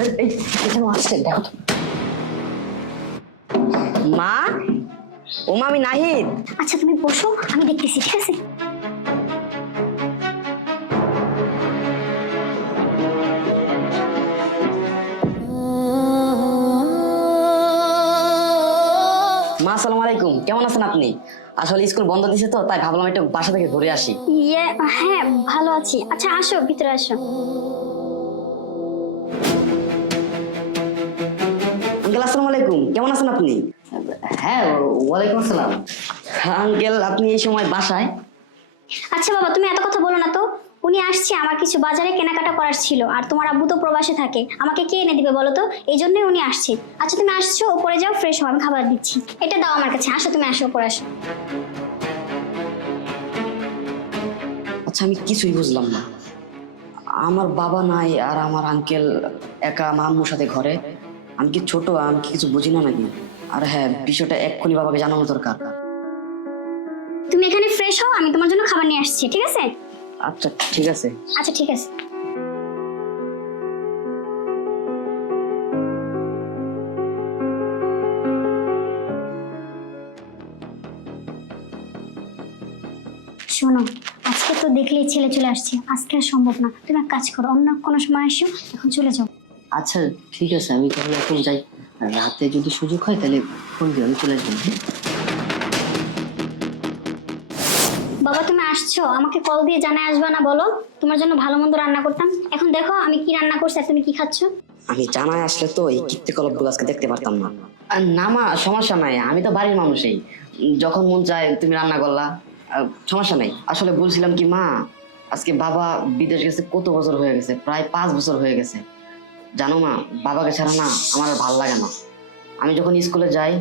এই এখানে আসছে, দেখো তো। মা, ও মা, আমি নাহিদ। আচ্ছা তুমি বসো, আমি দেখতেছি, ঠিক আছে? মা আসসালামু আলাইকুম, কেমন আছেন আপনি? আসলে স্কুল বন্ধ দিছে তো, তাই ভাবলাম একটু বাসা থেকে ঘুরে আসি। হ্যাঁ ভালো আছি। আচ্ছা আসো, ভিতরে আসো। আঙ্কেল আসসালামু আলাইকুম, কেমন আছেন আপনি? হ্যাঁ, ওয়ালাইকুম আসসালাম। আঙ্কেল আপনি এই সময় বাসায়? আচ্ছা বাবা, তুমি এত কথা বলো না তো। উনি আসছে, আমার কিছু বাজারে কেনাকাটা করার ছিল, আর তোমার আব্বু তো প্রবাসে থাকে, আমাকে কে এনে দিবে বলো তো? এই জন্যই উনি আসছে। আচ্ছা তুমি আসছো, উপরে যাও, ফ্রেশ হও, আমি খাবার দিচ্ছি। এটা দাও আমার কাছে। আসো তুমি, আসো, উপরে আসো। আচ্ছা আমি কিছুই বুঝলাম না। আমার বাবা নাই আর আমার আঙ্কেল একা আমার আম্মুর সাথে ঘরে। আমি কি ছোট, আমি কি কিছু বুঝি না নাকি? আর হ্যাঁ, বিষয়টা এক্ষুনি বাবাকে জানানো দরকার। তুমি এখানে ফ্রেশ হও, আমি তোমার জন্য খাবার নিয়ে আসছি, ঠিক আছে? আচ্ছা ঠিক আছে। আচ্ছা ঠিক আছে। শোনো, আজকে তো দেখলেই ছেলে চলে আসছে, আজকে আর সম্ভব না। তুমি এক কাজ করো, অন্য কোনো সময় আসো, এখন চলে যাও। আচ্ছা ঠিক আছে, আমি তাহলে এখন যাই। আর রাতে যদি সুযোগ হয় তাহলে ফোন দিও, আমি চলে আসবো। বাবা তুমি আসছো, আমাকে কল দিয়ে জানায় আসবা না বলো? তোমার জন্য ভালো মন্দ রান্না করতাম। এখন দেখো আমি কি রান্না করছি আর তুমি কি খাচ্ছো। আমি জানাই আসলে তো এই কীর্তিকলাপগুলো আজকে দেখতে পারতাম না। আর না মা, সমস্যা নাই, আমি তো বাড়ির মানুষই। যখন মন চায় তুমি রান্না করলা, সমস্যা নাই। আসলে বলছিলাম কি মা, আজকে বাবা বিদেশ গেছে, কত বছর হয়ে গেছে, প্রায় 5 বছর হয়ে গেছে। জানো মা, বাবাকে ছাড়া না আমার আর ভালো লাগে না। আমি যখন স্কুলে যাই,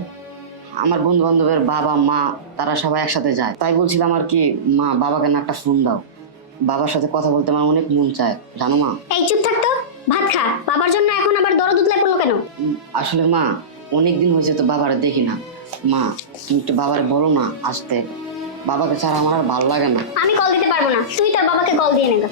আমার বন্ধু বান্ধবের বাবা মা তারা সবাই একসাথে যায়। তাই বলছিলাম আর কি, মা বাবাকে না একটা ফোন দাও, বাবার সাথে কথা বলতে আমার অনেক মন চায়, জানো মা। এই চুপ থাকতো, ভাত খা। বাবার জন্য এখন আবার দরদ উতলায় পড়লো কেন? আসলে মা, অনেকদিন হয়েছে তো বাবারে দেখি না। মা তুমি একটু বাবারে বলো না আসতে, বাবাকে ছাড়া আমার আর ভালো লাগে না। আমি কল দিতে পারবো না, তুই তোর বাবাকে কল দিয়ে নেগা।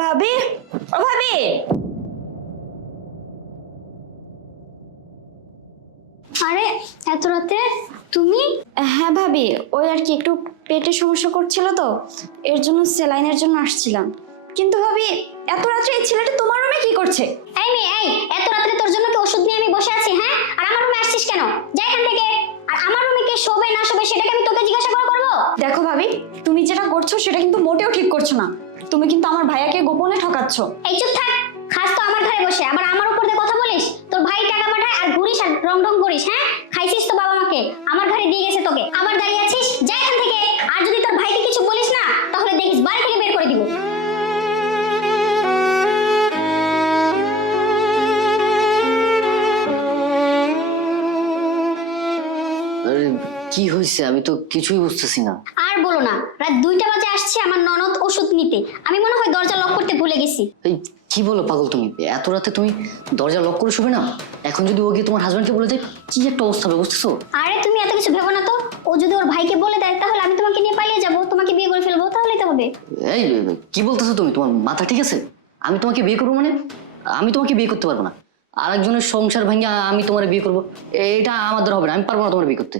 ভাবি, ও ভাবি, আরে এত রাতে তুমি? হ্যাঁ ভাবি, ওই আর কি একটু পেটের সমস্যা করছিল তো, এর জন্য স্যালাইনের জন্য আসছিলাম। কিন্তু ভাবি, এত রাত্রে এই ছেলেটা তোমার রুমে কি করছে? এই মেয়ে, এই এত রাতে তোর জন্য কি ওষুধ নিয়ে আমি বসে আছি? হ্যাঁ, আর আমার রুমে আসছিস কেন? যা এখান থেকে। আর আমার রুমে কে শোবে না শোবে সেটাকে আমি তোকে জিজ্ঞাসা করবো? দেখো ভাবি, তুমি যেটা করছো সেটা কিন্তু মোটেও ঠিক করছো না। তুমি কিন্তু আমার ভাইয়াকে গোপনে ঠকাচ্ছ। এই চুপ থাক। খাস তো আমার ঘরে বসে, আবার আমার উপর দিয়ে কথা বলিস? তোর ভাই টাকা পাঠায় আর ঘুরিস আর রং ঢং করিস। হ্যাঁ, খাইছিস তো বাবা মাকে, আমার ঘরে দিয়ে গেছে তোকে, আবার দাঁড়িয়ে আছিস? যা এখান থেকে। আর যদি তোর ভাইকে কিছু বলিস না, তাহলে দেখিস বাড়ি থেকে বের করে দিব। আরে কি হয়েছে, আমি তো কিছুই বুঝতেছি না। আর বলো না, রাত 2টা বাজে আসছে আমার ননদ ওষুধ নিতে। আমি মনে হয় দরজা লক করতে ভুলে গেছি। এই কি বলো পাগল তুমি, এত রাতে তুমি দরজা লক করে শুবে না? এখন যদি ও গিয়ে তোমার হাজবেন্ডকে বলে দেয়, কি একটা অবস্থা হবে, বুঝতেছো? আরে তুমি এত কিছু ভেবো না তো। ও যদি ওর ভাইকে বলে দেয়, তাহলে আমি তোমাকে নিয়ে পালিয়ে যাব, তোমাকে বিয়ে করে ফেলবো, তাহলেই তো হবে। এই কি বলতেছো তুমি, তোমার মাথা ঠিক আছে? আমি তোমাকে বিয়ে করবো মানে? আমি তোমাকে বিয়ে করতে পারবো না। আরেকজনের সংসার ভেঙে আমি তোমার বিয়ে করবো, এটা আমার দ্বারা হবে না। আমি পারবো না তোমার বিয়ে করতে।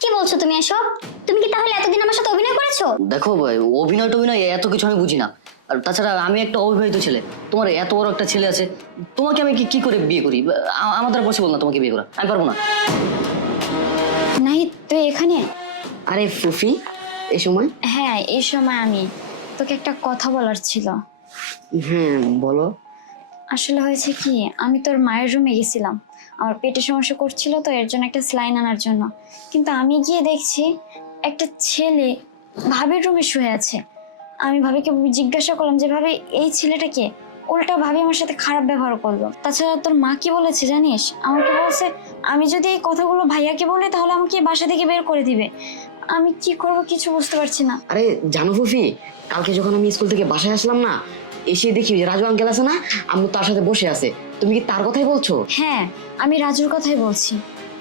কি বলছো তুমি এসব? তুমি কি তাহলে এতদিন আমার সাথে অভিনয় করেছো? দেখো ভাই, অভিনয় টভিনয় এত কিছু আমি বুঝি না। আর তাছাড়া আমি একটা অবিবাহিত ছেলে, তোমার এত বড় একটা ছেলে আছে, তোমাকে আমি কি করে বিয়ে করি? আমার দ্বারা পসিবল না তোমাকে বিয়ে করা, আমি পারবো না। নাই তুই এখানে? আরে ফুফি, এই সময়? হ্যাঁ, এই সময় আমি তোকে একটা কথা বলার ছিল। হ্যাঁ বলো। আসলে হয়েছে কি, আমি তোর মায়ের রুমে গেছিলাম, আমার পেটে সমস্যা করছিল তো, এর জন্য একটা স্যালাইন আনার জন্য। কিন্তু আমি গিয়ে দেখছি একটা ছেলে ভাবির রুমে শুয়ে আছে। আমি ভাবিকে জিজ্ঞাসা করলাম যে ভাবি এই ছেলেটাকে, উল্টা ভাবি আমার সাথে খারাপ ব্যবহার করলো। তাছাড়া তোর মা কি বলেছে জানিস? আমাকে বলছে আমি যদি এই কথাগুলো ভাইয়াকে বলি তাহলে আমাকে বাসা থেকে বের করে দিবে। আমি কি করব কিছু বুঝতে পারছি না। আরে জানো ফুফি, কালকে যখন আমি স্কুল থেকে বাসায় আসলাম না, এসে দেখি যে রাজু আঙ্কেল আছে না, আম্মু তার সাথে বসে আছে। তুমি কি তার কথাই বলছো? হ্যাঁ, আমি রাজুর কথাই বলছি।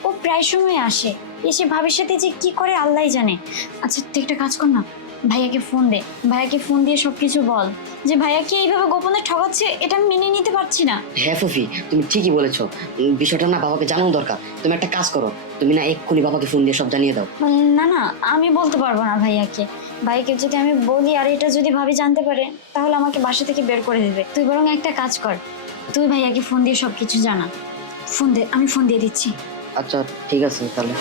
ও প্রায় সময় আসে, এসে ভাবির সাথে যে কি করে আল্লাহই জানে। আচ্ছা তুই একটা কাজ কর না, ভাইয়াকে ফোন দে, ভাইয়াকে ফোন দিয়ে সবকিছু বল যে ভাইয়াকে এইভাবে গোপনে ঠকাচ্ছে, এটা আমি মেনে নিতে পারছি না। হ্যাঁ ফুফি, তুমি ঠিকই বলেছো। বিষয়টা না বাবাকে জানানো দরকার। তুমি একটা কাজ করো, তুমি না এক্ষুনি বাবাকে ফোন দিয়ে সব জানিয়ে দাও। না না, আমি বলতে পারবো না ভাইয়াকে। ভাইকে যদি আমি বলি আর এটা যদি ভাবি জানতে পারে, তাহলে আমাকে বাসা থেকে বের করে দেবে। তুই বরং একটা কাজ কর, তুই ভাইয়াকে ফোন দিয়ে সবকিছু জানা। ফোন দে, আমি ফোন দিয়ে দিচ্ছি। আচ্ছা ঠিক আছে তাহলে।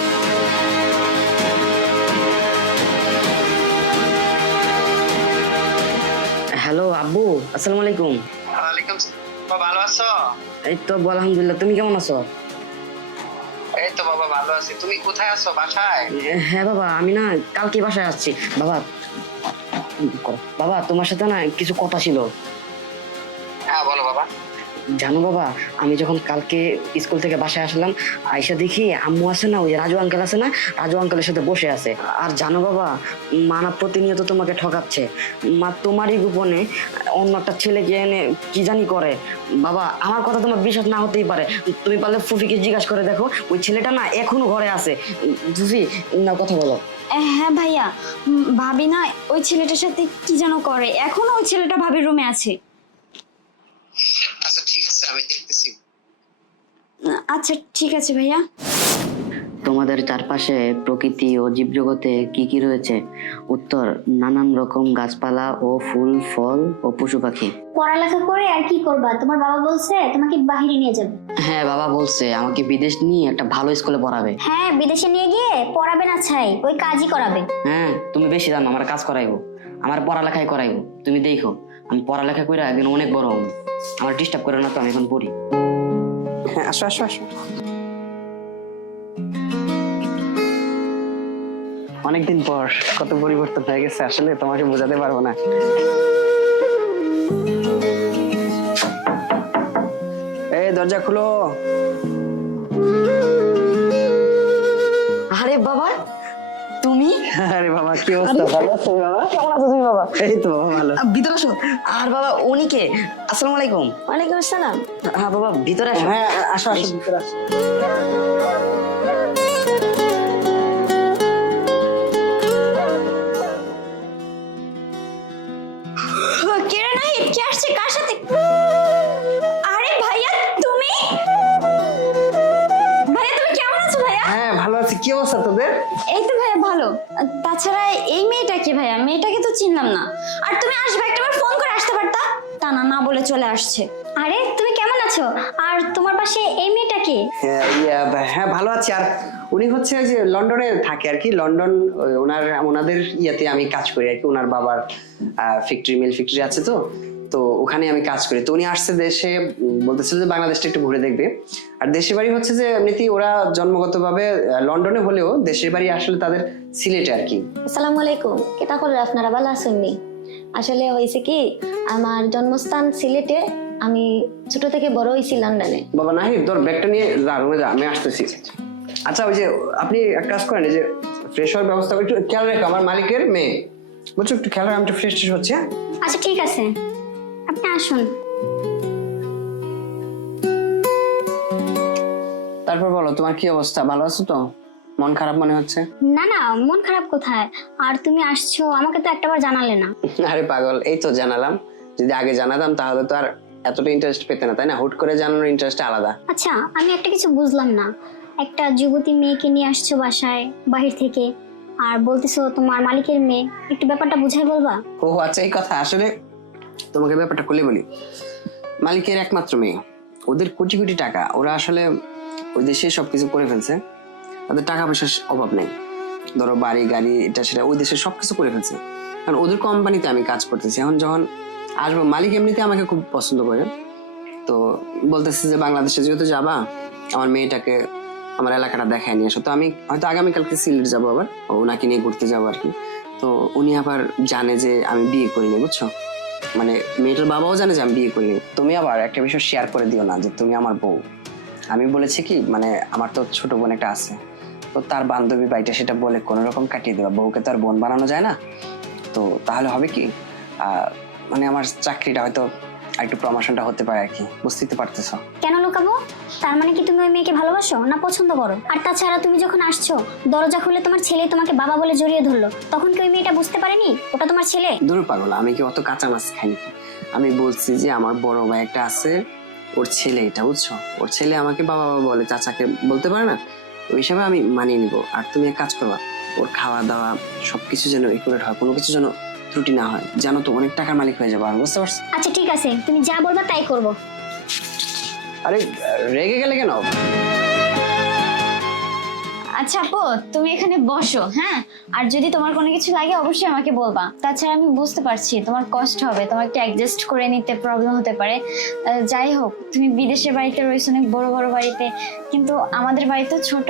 হ্যালো আব্বু, আসসালামু আলাইকুম। ওয়ালাইকুম বাবা, ভালো আছো? এই তো আলহামদুলিল্লাহ, তুমি কেমন আছো? এই তো বাবা ভালো আছি। তুমি কোথায় আছো? বাসায়? হ্যাঁ বাবা, আমি না কালকে বাসায় আসছি। বাবা বাবা তোমার সাথে না কিছু কথা ছিল। হ্যাঁ বলো বাবা। জানো বাবা, আমি যখন কালকে স্কুল থেকে বাসায় আসলাম, আয়সা দেখি আম্মু আছে না, ওই রাজু আঙ্কেল আছে না, রাজু আঙ্কেলের সাথে বসে আছে। আর জানো বাবা, মা না প্রতিনিয়ত তোমাকে ঠকাচ্ছে। মা তোমারই গোপনে অন্য একটা ছেলেকে এনে কি জানি করে। বাবা আমার কথা তোমার বিশ্বাস না হতেই পারে, তুমি পারলে ফুফিকে জিজ্ঞাসা করে দেখো, ওই ছেলেটা না এখনো ঘরে আছে। ফুফি না কথা বলো। হ্যাঁ ভাইয়া, ভাবি না ওই ছেলেটার সাথে কি যেন করে, এখনো ওই ছেলেটা ভাবির রুমে আছে। আচ্ছা ঠিক আছে, আমি দেখতেছি। আচ্ছা ঠিক আছে ভাইয়া। তোমাদের চারপাশে প্রকৃতি ও জীবজগতে কি কি রয়েছে? উত্তর, নানান রকম গাছপালা ও ফুল ফল ও পশু পাখি। পড়ালেখা করে আর কি করবা? তোমার বাবা বলছে তোমাকে বাইরে নিয়ে যাবে। হ্যাঁ বাবা বলছে আমাকে বিদেশ নিয়ে একটা ভালো স্কুলে পড়াবে। হ্যাঁ, বিদেশে নিয়ে গিয়ে পড়াবে না ছাই, ওই কাজই করাবে। হ্যাঁ তুমি বেশি জানো, আমার কাজ করাইবো, আমার পড়ালেখাই করাইবো। তুমি দেখো আমি পড়ালেখা করে একদিন অনেক বড় হবো। আমার ডিস্টার্ব করে না তো, আমি এখন পড়ি। হ্যাঁ আসো আসো আসো। অনেকদিন পর কত পরিবর্তন হয়ে গেছে, আসলে তোমাকে বোঝাতে পারবো না। এই দরজা খুলো। আরে বাবা তুমি? আরে বাবা কি অবস্থা? ভালো আছো বাবা? কেমন আছো তুমি বাবা? এই তো বাবা ভালো। ভিতরে আসো। আর বাবা উনি কে? আসসালামু আলাইকুম। ওয়ালাইকুম আসসালাম। হ্যাঁ বাবা ভিতরে আসো। হ্যাঁ আসো আসো ভিতরে আসো। কে রে নাহিদ, কে আসছে, কার সাথে? আরে ভাইয়া তুমি? ভাইয়া তুমি কেমন আছো ভাইয়া? হ্যাঁ ভালো আছি। কি অবস্থা তোদের? এই তো ভাইয়া ভালো। তাছাড়া এই মেয়েটা কি ভাইয়া? মেয়েটাকে তো চিনলাম না। আর তুমি আসবে একটাবার ফোন করে আসতে পারতা। তা না, না বলে চলে আসছে। আরে তুমি কেমন আছো? আর তোমার পাশে এই মেয়েটা কি? হ্যাঁ ভালো আছি। আর উনি হচ্ছে ওই যে লন্ডনে থাকে আর কি, লন্ডন ওনাদের ইয়াতে আমি কাজ করি আর কি। ওনার বাবার ফ্যাক্টরি, মিল ফ্যাক্টরি আছে, তো তো ওখানে আমি কাজ করি। তো উনি আসছে দেশে, বলতেছিল যে বাংলাদেশটা একটু ঘুরে দেখবে। আর দেশের বাড়ি হচ্ছে যে এমনিতেই ওরা জন্মগতভাবে লন্ডনে হলেও দেশের বাড়ি আসলে তাদের সিলেটে আর কি। আসসালামু আলাইকুম। কেটা করে আপনারা ভালো আছেননি? আসলে হয়েছে কি, আমার জন্মস্থান সিলেটে, আমি ছোট থেকে বড় হয়েছি লন্ডনে। বাবা নাহিদ তোর ব্যাগটা নিয়ে যা, রুমে যা, আমি আসতেছি। আচ্ছা ওই যে আপনি এক কাজ করেন, এই যে ফ্রেশ হওয়ার ব্যবস্থা করে একটু খেয়াল রেখো, আমার মালিকের মেয়ে, বুঝছো, একটু খেয়াল রাখো, আমি একটু ফ্রেশ হচ্ছে। হ্যাঁ আচ্ছা ঠিক আছে, আপনি আসুন। তারপর বলো তোমার কি অবস্থা? ভালো আছো তো? মন খারাপ মনে হচ্ছে? না না, মন খারাপ কোথায়? আর তুমি আসছো, আমাকে তো একটাবার জানালে না। আরে পাগল, এই তো জানালাম। যদি আগে জানাতাম তাহলে তো আর এতটা ইন্টারেস্ট পেতে না, তাই না? হুট করে জানানোর ইন্টারেস্ট আলাদা। আচ্ছা আমি একটা কিছু বুঝলাম না, একটা যুবতী মেয়েকে নিয়ে আসছো বাসায় বাহির থেকে, আর বলতেছো তোমার মালিকের মেয়ে, একটু ব্যাপারটা বুঝাই বলবা? ও আচ্ছা এই কথা। আসলে তোমাকে ব্যাপারটা খুলে বলি, মালিকের একমাত্র মেয়ে, ওদের কোটি কোটি টাকা, ওরা আসলে ওই দেশে সবকিছু করে ফেলছে, তাদের টাকা পয়সার অভাব নেই। ধরো বাড়ি গাড়ি এটা সেটা ওই দেশে সবকিছু করে ফেলছে, কারণ ওদের কোম্পানিতে আমি কাজ করতেছি। এখন যখন আসবো, মালিক এমনিতে আমাকে খুব পছন্দ করে, তো বলতেছে যে বাংলাদেশে যেহেতু যাবা, আমার মেয়েটাকে আমার এলাকাটা দেখায় নিয়ে আসো। তো আমি হয়তো আগামীকালকে সিলেট যাবো, আবার ওনাকে নিয়ে ঘুরতে যাবো আর কি। তো উনি আবার জানে যে আমি বিয়ে করিনি, বুঝছো, মানে মেয়েটার বাবাও জানে যে আমি বিয়ে করিনি। তুমি আবার একটা বিষয় শেয়ার করে দিও না যে তুমি আমার বউ। আমি বলেছি কি, মানে আমার তো ছোট বোন একটা আছে, তো তার বান্ধবী বাড়িটা সেটা বলে কোনো রকম কাটিয়ে দেবা। বউকে তো আর বোন বানানো যায় না। তো তাহলে হবে কি, মানে আমার চাকরিটা হয়তো একটু প্রমোশনটা হতে পারে আর কি, বুঝতেই তো পারতেছো। কেন লুকাবো? তার মানে কি তুমি ওই মেয়েকে ভালোবাসো না পছন্দ করো? আর তাছাড়া তুমি যখন আসছো দরজা খুলে তোমার ছেলে তোমাকে বাবা বলে জড়িয়ে ধরলো, তখন কি ওই মেয়েটা বুঝতে পারেনি ওটা তোমার ছেলে? দূর পাগল, আমি কি অত কাঁচা মাছ খাইনি? আমি বলছি যে আমার বড় ভাই একটা আছে, ওর ছেলে এটা, বুঝছো? ওর ছেলে আমাকে বাবা বাবা বলে, চাচাকে বলতে পারে না, ওই হিসাবে আমি মানিয়ে নিব। আর তুমি এক কাজ করবা, ওর খাওয়া দাওয়া সবকিছু যেন একুরেট হয়, কোনো কিছু যেন ত্রুটি না হয়, জানো তো অনেক টাকার মালিক হয়ে যাবো, বুঝতে পারছো? আচ্ছা ঠিক আছে, তুমি যা বলবা তাই করবো। আরে রেগে গেলে কেন? আচ্ছা আপু, তুমি এখানে বসো, হ্যাঁ? আর যদি তোমার কোনো কিছু লাগে অবশ্যই আমাকে বলবা। তাছাড়া আমি বুঝতে পারছি তোমার কষ্ট হবে, তোমার একটু অ্যাডজাস্ট করে নিতে প্রবলেম হতে পারে। যাই হোক, তুমি বিদেশের বাড়িতে রয়েছো, অনেক বড় বড় বাড়িতে, কিন্তু আমাদের বাড়ি তো ছোট,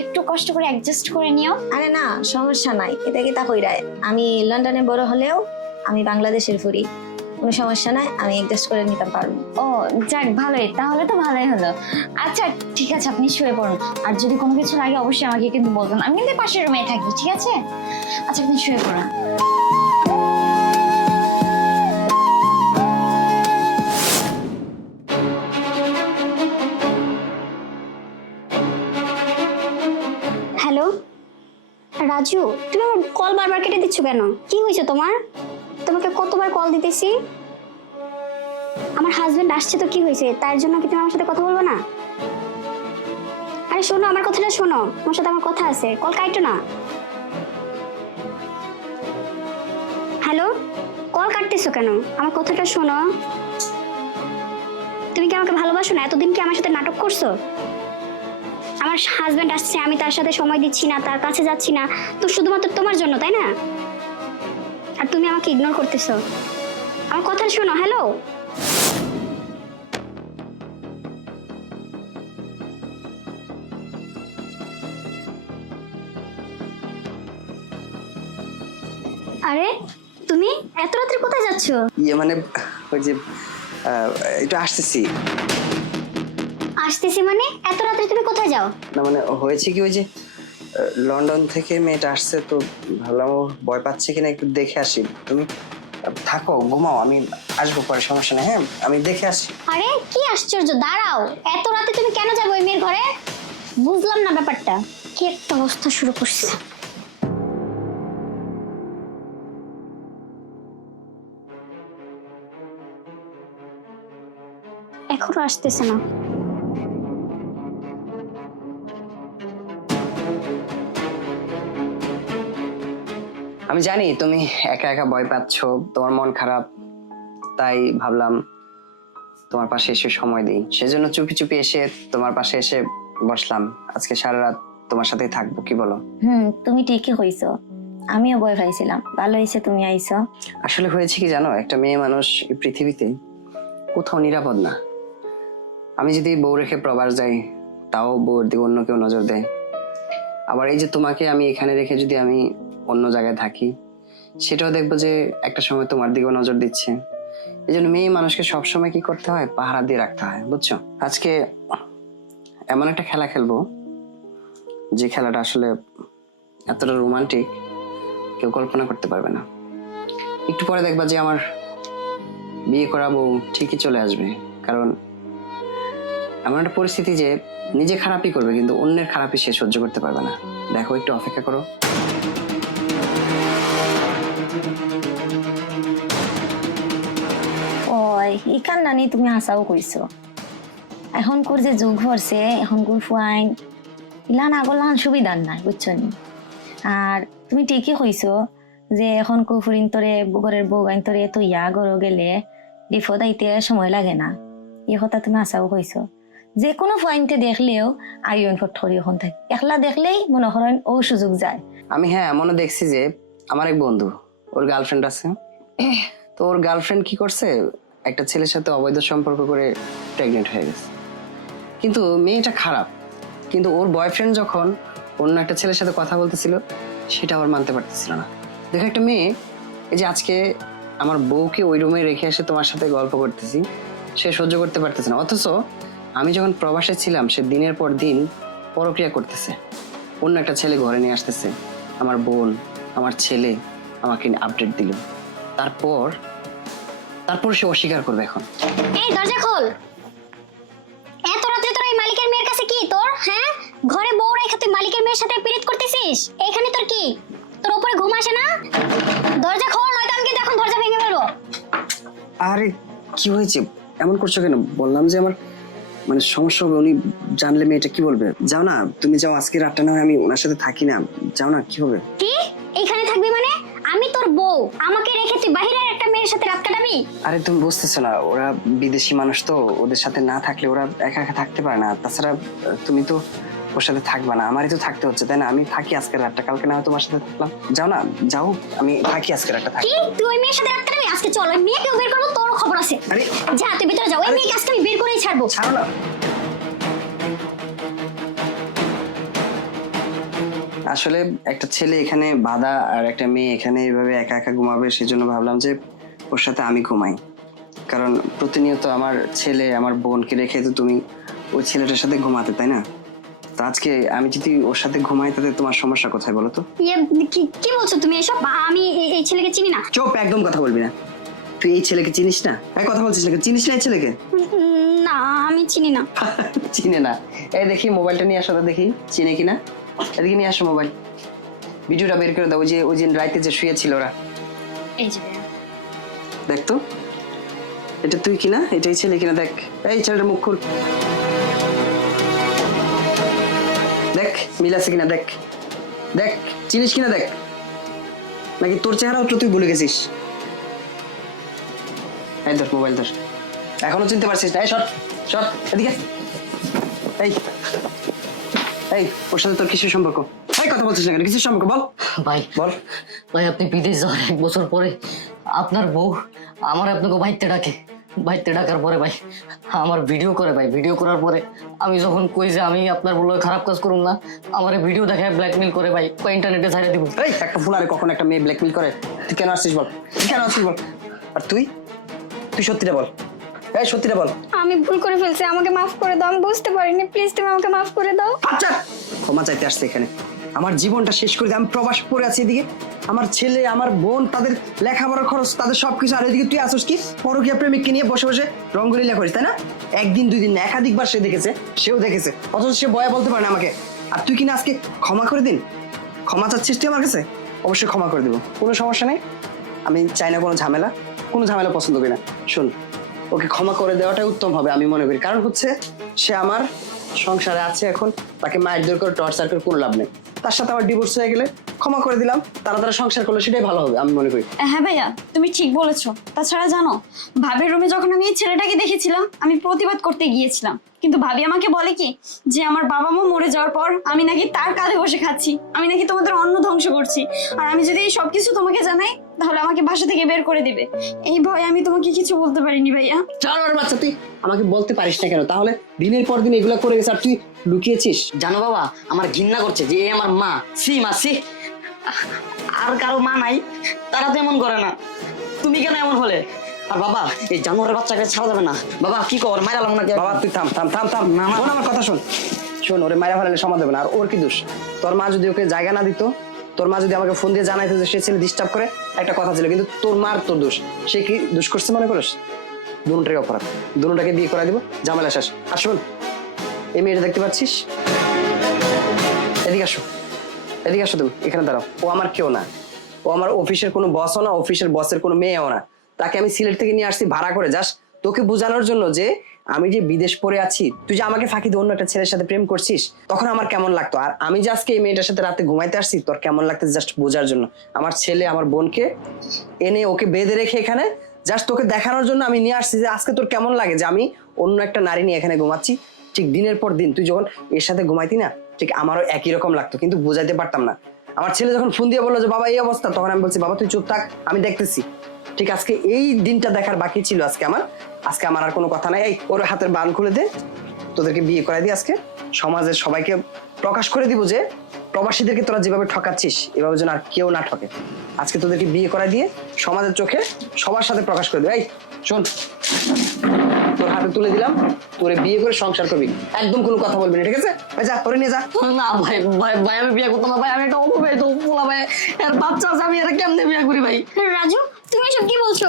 একটু কষ্ট করে অ্যাডজাস্ট করে নিও। আরে না, সমস্যা নাই, এটা কি তা কইরায়। আমি লন্ডনে বড় হলেও আমি বাংলাদেশের ফুরি, কোনো সমস্যা নাই, আমি অ্যাডজাস্ট করে নিতে পারবো। ও যাক, ভালোই, তাহলে তো ভালোই হলো। আচ্ছা ঠিক আছে, আপনি শুয়ে পড়ুন। আর যদি কোনো কিছু লাগে অবশ্যই আমাকে কিন্তু বলবেন, আমি কিন্তু পাশের রুমে থাকি, ঠিক আছে? আচ্ছা আপনি শুয়ে পড়ুন। হ্যালো রাজু, তুমি আমার কল বারবার কেটে দিচ্ছ কেন? কি হয়েছে তোমার? তোমাকে কতবার কল দিতেছি। আমার হাজবেন্ড আসছে তো কি হয়েছে, তার জন্য কি তুমি আমার সাথে কথা বলবো না? আরে শোনো, আমার কথাটা শোনো, তোমার সাথে আমার কথা আছে, কল কাটো না। হ্যালো, কল কাটতেছো কেন? আমার কথাটা শোনো। তুমি কি আমাকে ভালোবাসো না? এতদিন কি আমার সাথে নাটক করছো? আমার হাজবেন্ড আসছে, আমি তার সাথে সময় দিচ্ছি না, তার কাছে যাচ্ছি না, তো শুধুমাত্র তোমার জন্য, তাই না? আর তুমি আমাকে ইগনোর করতেছো। আমার কথা শোনো। হ্যালো, আরে তুমি এত রাত্রে কোথায় যাচ্ছো? ইয়ে মানে ওই যে একটু আসতেছি। আসতেছি মানে? এত রাত্রে তুমি কোথায় যাও? না মানে হয়েছে কি, ওই যে লন্ডন থেকে মেয়েটা আসছে, তো ভাবলাম ও ভয় পাচ্ছে কিনা একটু দেখে আসি। তুমি থাকো, ঘুমাও, আমি আসবো পরে, সমস্যা নেই। হ্যাঁ, আমি দেখে আসি। আরে কি আশ্চর্য, দাঁড়াও, এত রাতে তুমি কেন যাবে ওই মেয়ের ঘরে? বুঝলাম না ব্যাপারটা, কি একটা অবস্থা শুরু করছে। এখনো আসতেছে না। আমি জানি তুমি একা একা ভয় পাচ্ছ, তোমার মন খারাপ, তাই ভাবলাম তোমার পাশে এসে সময় দিই। সেজন্য চুপি চুপি এসে তোমার পাশে এসে বসলাম। আজকে সারা রাত তোমার সাথেই থাকবো, কি বলো? তুমি ঠিকই কইছো, আমিও ভয় পাইছিলাম, ভালো হয়েছে তুমি আইছো। আসলে হয়েছে কি জানো, একটা মেয়ে মানুষ এই পৃথিবীতে কোথাও নিরাপদ না। আমি যদি বউ রেখে প্রবাস যাই, তাও বউর দিকে অন্য কেউ নজর দেয়। আবার এই যে তোমাকে আমি এখানে রেখে যদি আমি অন্য জায়গায় থাকি, সেটাও দেখবো যে একটা সময় তোমার দিকেও নজর দিচ্ছে। এই জন্য মেয়ে মানুষকে সবসময় কি করতে হয়, পাহারা দিয়ে রাখতে হয়, বুঝছো? আজকে এমন একটা খেলা খেলবো, যে খেলাটা আসলে এতটা রোমান্টিক কেউ কল্পনা করতে পারবে না। একটু পরে দেখবা যে আমার বিয়ে করা বউ ঠিকই চলে আসবে, কারণ এমন একটা পরিস্থিতি যে নিজে খারাপই করবে কিন্তু অন্যের খারাপই সে সহ্য করতে পারবে না। দেখো, একটু অপেক্ষা করো। ওই এই কান্নানি তুমি হাসাও কইছো। এখনকার যে যুগ হচ্ছে, এখনকার ফুয়াইন ইলান আগলান সুবিধার নাই, বুঝছো নি? আর তুমি ঠিকই কইছো যে এখন কুফুরিন তোরে ঘরের বউ গাইন তোরে তো ইয়া গরো গেলে বিপদ আইতে সময় লাগে না, এই কথা তুমি আশাও কইছো। যে কোনো পয়েন্টে দেখলেও আইন ফটরি এখন থাকে, একলা দেখলেই মনে করেন ও সুযোগ যায়। আমি হ্যাঁ এমনও দেখছি যে আমার এক বন্ধু, ওর গার্লফ্রেন্ড আছে, তো ওর গার্লফ্রেন্ড কি করছে, একটা ছেলের সাথে অবৈধ সম্পর্ক করে প্রেগনেন্ট হয়ে গেছে। কিন্তু মেয়েটা খারাপ, কিন্তু ওর বয়ফ্রেন্ড যখন অন্য একটা ছেলের সাথে কথা বলতেছিল, সেটা আবার মানতে পারতেছিল না। দেখো, একটা মেয়ে, এই যে আজকে আমার বউকে ওই রুমে রেখে এসে তোমার সাথে গল্প করতেছি, সে সহ্য করতে পারতেছে না, অথচ আমি যখন প্রবাসে ছিলাম সে দিনের পর দিন পরক্রিয়া করতেছে, অন্য একটা ছেলে ঘরে নিয়ে আসতেছে। আমার বোন, আমার ছেলে আমাকে আপডেট দিল। তারপর সে অস্বীকার করবে এখন। এই দরজা খোল। এত রাত্রে তোর এই মালিকের মেয়ের কাছে কি তোর, হ্যাঁ? ঘরে বউ রেখে তুই মালিকের মেয়ের সাথে পীড়িত করতেছিস? এখানে তোর কি, তোর উপরে ঘুম আসে না? দরজা খোল, নয়তো আমি কিন্তু এখন দরজা ভেঙে ফেলবো। আরে কি হয়েছে, এমন করছো কেন? বললাম যে আমার মানে সমস্যা হবে, উনি জানলে মেয়েটা কি বলবে। যাও না, তুমি যাও, আজকে রাতটা না হয় আমি ওনার সাথে থাকি না, যাও না, কি হবে? কি এইখানে থাকবি মানে? আমি তোর বউ, আমাকে রেখে তুই বাহিরের একটা মেয়ের সাথে রাত কাটাবি? আরে তুমি বুঝতেছো না, ওরা বিদেশি মানুষ তো, ওদের সাথে না থাকলে ওরা একা একা থাকতে পারে না। তাছাড়া তুমি তো ওর সাথে থাকবা না, আমারই তো থাকতে হচ্ছে, তাই না? আমি থাকি আজকে রাতটা, কালকে না হয় তোমার সাথে থাকলাম। যাও না, যাও, আমি থাকি আজকে রাতটা, থাকি। কি তুই ওই মেয়ের সাথে রাত কাটাবি? আজকে চল, ওই মেয়েকেও বের করবো, তোরও খবর আছে। আরে যা তুই ভিতরে যাও, ওই মেয়েকে আজকে আমি বের করেই ছাড়বো। ছাড়ো না। আসলে একটা ছেলে এখানে বাঁধা আর একটা মেয়ে এখানে এইভাবে একা একা ঘুমাবে, সেজন্য ভাবলাম যে ওর সাথে আমি ঘুমাই। কারণ প্রতিনিয়ত আমার ছেলে আমার বোনকে রেখে তো তুমি ওই ছেলেটার সাথে ঘুমাতে, তাই না? তো আজকে আমি যদি ওর সাথে ঘুমাই তাতে তোমার সমস্যা কোথায় বলো তো? ইয়ে, কি কি বলছো তুমি এসব? আমি এই ছেলেকে চিনি না। চুপ, একদম কথা বলবি না। তুই এই ছেলেকে চিনিস না? এই কথা বলছিস না, চিনিস না এই ছেলেকে? না, আমি চিনি না। চিনে না? এই দেখি মোবাইলটা নিয়ে আসো তো, দেখি চিনে কিনা। এদিকে নিয়ে আসো মোবাইল, ভিডিওটা বের করে দাও। ওই যে রাইতে যে শুয়েছিল ওরা, এই যে দেখ তো, এটা তুই কিনা, এটাই ছেলে কিনা, দেখ। এই ছেলেটার মুখ খুল, দেখ মিল আছে কিনা, দেখ দেখ, চিনিস কিনা দেখ, নাকি তোর চেহারাও তো তুই ভুলে গেছিস? এই ধর মোবাইল ধর, এখনো চিনতে পারছিস না? এই সর সর এদিকে। এই এই ওর সাথে তোর কিসের সম্পর্ক? এই কথা বলছিস না কেন, কিসের সম্পর্ক বল? ভাই বল। ভাই আপনি বিদেশ যাওয়ার 1 বছর পরে আপনার বউ আমার আপনাকে বাইতে ডাকে, বাইতে ডাকার পরে ভাই আমার ভিডিও করে, ভাই ভিডিও করার পরে আমি যখন কই যে আমি আপনার বলে খারাপ কাজ করুন না, আমার ভিডিও দেখায় ব্ল্যাকমেল করে ভাই, ইন্টারনেটে ছাড়িয়ে দিব। এই একটা ফুলারে কখন একটা মেয়ে ব্ল্যাকমেল করে? তুই কেন আসছিস বল, তুই কেন আসছিস বল? আর তুই তুই সত্যিটা বল, এই সত্যিটা বল। আমি ভুল করে ফেলছি, আমাকে মাফ করে দাও, আমি বুঝতে পারিনি, প্লিজ তুমি আমাকে মাফ করে দাও। আচ্ছা, ক্ষমা চাইতে আসছে এখানে? আমার জীবনটা শেষ করে দিয়ে আমি প্রবাস পড়ে আছি, এদিকে আমার ছেলে আমার বোন তাদের লেখাপড়ার খরচ, তাদের সবকিছু, আর এদিকে তুই আসিস কি পরকীয়া প্রেমিককে নিয়ে বসে বসে রঙ্গলীলা করিস, তাই না? একদিন 2 দিন না, একাধিকবার সে দেখেছে, সেও দেখেছে, অথচ সে বয়া বলতে পারে না আমাকে। আর তুই কিনা আজকে ক্ষমা করে দিন, ক্ষমা চাচ্ছিস তুই আমার কাছে? অবশ্যই ক্ষমা করে দিব, কোনো সমস্যা নেই। আমি চাই না কোনো ঝামেলা, কোনো ঝামেলা পছন্দ করি না। শোন, ওকে ক্ষমা করে দেওয়াটাই উত্তম হবে আমি মনে করি। কারণ হচ্ছে সে আমার সংসারে আছে এখন, তাকে মারধর করে টর্চার করে কোনো লাভ নেই। তার সাথে আমার ডিভোর্স হয়ে গেলে ক্ষমা করে দিলাম, তারা সংসার করলে সেটাই ভালো হবে আমি মনে করি। হ্যাঁ ভাইয়া, তুমি ঠিক বলেছো। তাছাড়া জানো, ভাবির রুমে যখন আমি এই ছেলেটাকে দেখেছিলাম, আমি প্রতিবাদ করতে গিয়েছিলাম, কিন্তু ভাবি আমাকে বলে কি যে আমার বাবা মা মরে যাওয়ার পর আমি নাকি তার কাঁধে বসে খাচ্ছি, আমি নাকি তোমাদের অন্ন ধ্বংস করছি, আর আমি যদি এই সবকিছু তোমাকে জানাই তাহলে আমাকে বাসা থেকে বের করে দিবে। এই ভয় আমি তোমাকে কিছু বলতে পারিনি ভাইয়া। জানোয়ার বাচ্চা, তুই আমাকে বলতে পারিস না কেন? তাহলে দিনের পর দিন এগুলো করে গেছে আর তুই লুকিয়েছিস। জানো বাবা, আমার ঘৃণা করছে যে এ আমার মা, সি মা সি। আর কারো মা নাই, তারা তো এমন করে না, তুমি কেন এমন হলে? আর বাবা, এই জানোয়ারের বাচ্চাকে ছাড়া যাবে না বাবা, কি কর মাইরালাম নাকি? বাবা তুই থাম থাম থাম থাম, না, না। শোন আমার কথা শোন। শোন, ওরে মায়েরা ফেলালে সমাজ দেবে না। আর ওর কি দোষ? তোর মা যদি ওকে জায়গা না দিত, তোর মা যদি আমাকে ফোন দিয়ে জানাইতো যে সে ছেলে ডিস্টার্ব করে, একটা কথা ছিল। কিন্তু তোর মার তোর দোষ, সে কি দোষ করছে মনে করিস? দুটাকে অপরাধ, দুটাকে বিয়ে করাই দিব, ঝামেলা শেষ। আর শোন, এই মেয়েটা দেখতে পাচ্ছিস, এদিকে আসো, এদিকে আসো, তুমি এখানে দাঁড়াও। ও আমার কেউ না, ও আমার অফিসের কোনো বসও না, অফিসের বসের কোনো মেয়েও না। তাকে আমি সিলেট থেকে নিয়ে আসছি ভাড়া করে, জাস্ট তোকে বোঝানোর জন্য যে আমি যে বিদেশ পড়ে আছি, তুই যে আমাকে ফাঁকি দিয়ে অন্য একটা ছেলের সাথে প্রেম করছিস, তখন আমার কেমন লাগতো। আর আমি যে আজকে এই মেয়েটার সাথে রাতে ঘুমাইতে আসছি, তোর কেমন লাগতো জাস্ট বোঝার জন্য। আমার ছেলে আমার বোনকে এনে ওকে বেঁধে রেখে এখানে জাস্ট তোকে দেখানোর জন্য আমি নিয়ে আসছি যে আজকে তোর কেমন লাগে যে আমি অন্য একটা নারী নিয়ে এখানে ঘুমাচ্ছি। ঠিক দিনের পর দিন তুই যখন এর সাথে ঘুমাইতি না, ঠিক আমারও একই রকম লাগতো, কিন্তু বোঝাইতে পারতাম না। আমার ছেলে যখন ফোন দিয়ে বললো যে বাবা এই অবস্থা, তখন আমি বলছি বাবা তুই চুপ থাক, আমি দেখতেছি। ঠিক আজকে এই দিনটা দেখার বাকি ছিল আজকে আমার আর কোনো কথা নাই। এই ওর হাতের বান খুলে দে, তোদেরকে বিয়ে করাই দিই। আজকে সমাজের সবাইকে প্রকাশ করে দিব যে প্রবাসীদেরকে তোরা যেভাবে ঠকাচ্ছিস, এভাবে যেন আর কেউ না ঠকে। আজকে তোদেরকে বিয়ে করাই দিয়ে সমাজের চোখে সবার সাথে প্রকাশ করে দেবে। এই শোন, তোর হাতে তুলে দিলাম, তোরে বিয়ে করে সংসার করবি, একদম কোনো কথা বলবি না, ঠিক আছে? এই যা, করে নিয়ে যা। না ভাই ভাই ভাই আমি বিয়ে করতাম না ভাই, আমি একটা অপবিবাহিত পোলা ভাই, এর বাচ্চা আছে, আমি এটা কেমনে বিয়ে করি ভাই? রাজু তুমি এসব কি বলছো?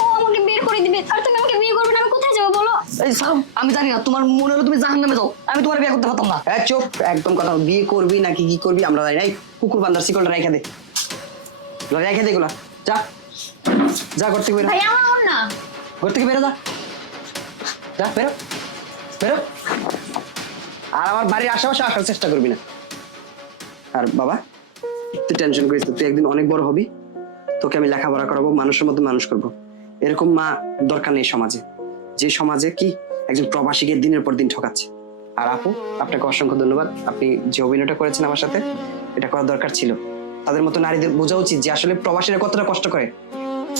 ও আমাকে বের করে দিবে আর তুমি আমাকে বিয়ে করবে না, আমি কোথায় যাবো বলো? এই সাম, আমি জানি না, তোমার মনে হলো তুমি জাহান্নামে যাও, আমি তোমার বিয়ে করতে পারতাম না। হ্যাঁ চুপ, একদম কথা, বিয়ে করবি নাকি কি করবি আমরা জানি না। এই কুকুর বান্দার শিকলটা রেখে দে, রেখে দে এগুলা, যা যা, ঘর থেকে বেরো, ভাই আমার না। ঘর থেকে বেরো, যা যা, বেরো বেরো, আর আমার বাড়ির আশেপাশে আসার চেষ্টা করবি না। আর বাবা, তুই টেনশন করিস না, তুই একদিন অনেক বড় হবি, তোকে আমি লেখাপড়া করাবো, মানুষের মতো মানুষ করবো। এরকম মা দরকার নেই সমাজে, যে সমাজে কি একজন প্রবাসীকে দিনের পর দিন ঠকাচ্ছে। আর আপু, আপনাকে অসংখ্য ধন্যবাদ, আপনি যে অভিনয়টা করেছেন আমার সাথে, এটা করার দরকার ছিল। তাদের মতো নারীদের বোঝা উচিত যে আসলে প্রবাসীরা কতটা কষ্ট করে।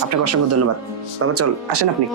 আপনাকে অসংখ্য ধন্যবাদ। বাবা চল, আসেন আপনি।